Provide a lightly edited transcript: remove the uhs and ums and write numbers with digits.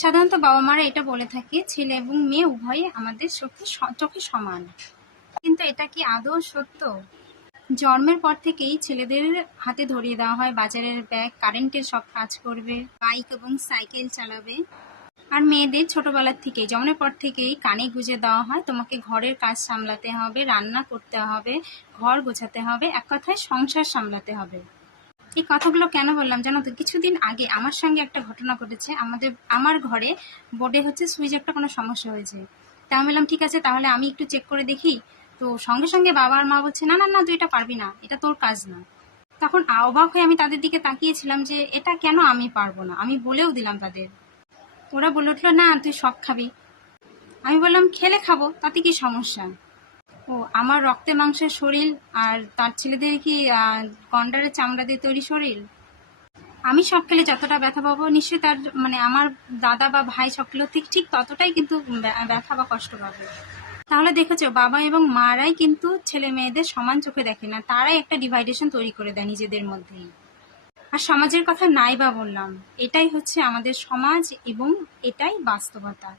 সাধারণত বাবা মারা এটা বলে থাকে ছেলে এবং মেয়ে উভয়ে আমাদের চোখে সমান, কিন্তু এটা কি আদৌ সত্য? জন্মের পর থেকেই ছেলেদের হাতে ধরিয়ে দেওয়া হয় বাজারের ব্যাগ, কারেন্টের সব কাজ করবে, বাইক এবং সাইকেল চালাবে। আর মেয়েদের ছোটবেলার থেকেই, জন্মের পর থেকেই কানে গুঁজে দেওয়া হয় তোমাকে ঘরের কাজ সামলাতে হবে, রান্না করতে হবে, ঘর গোছাতে হবে, এক কথায় সংসার সামলাতে হবে। এই কথাগুলো কেন বললাম জানো তো? কিছুদিন আগে আমার সঙ্গে একটা ঘটনা ঘটেছে। আমার ঘরে বোর্ডে হচ্ছে সুইচ একটা কোনো সমস্যা হয়েছে। তা আমি বললাম ঠিক আছে, তাহলে আমি একটু চেক করে দেখি। তো সঙ্গে সঙ্গে বাবা আর মা বলছে, না না না, তুই এটা পারবি না, এটা তোর কাজ না। তখন অবাক হয়ে আমি তাদের দিকে তাকিয়েছিলাম যে এটা কেন আমি পারবো না। আমি বলেও দিলাম তাদের। ওরা বলে উঠলো, না তুই শখ খাবি। আমি বললাম খেলে খাবো, তাতে কি সমস্যা? ও আমার রক্তে মাংসের শরীর, আর তার ছেলেদের কি গন্ডারের চামড়া দিয়ে তৈরি শরীর? আমি সব খেলে যতটা ব্যথা পাবো, নিশ্চয়ই তার মানে আমার দাদা বা ভাই সব খেলেও ঠিক ঠিক ততটাই কিন্তু ব্যথা বা কষ্ট পাবে। তাহলে দেখেছো, বাবা এবং মারাই কিন্তু ছেলে মেয়েদের সমান চোখে দেখে না, তারাই একটা ডিভাইডেশন তৈরি করে দেয় নিজেদের মধ্যেই। আর সমাজের কথা নাই বা বললাম, এটাই হচ্ছে আমাদের সমাজ এবং এটাই বাস্তবতা।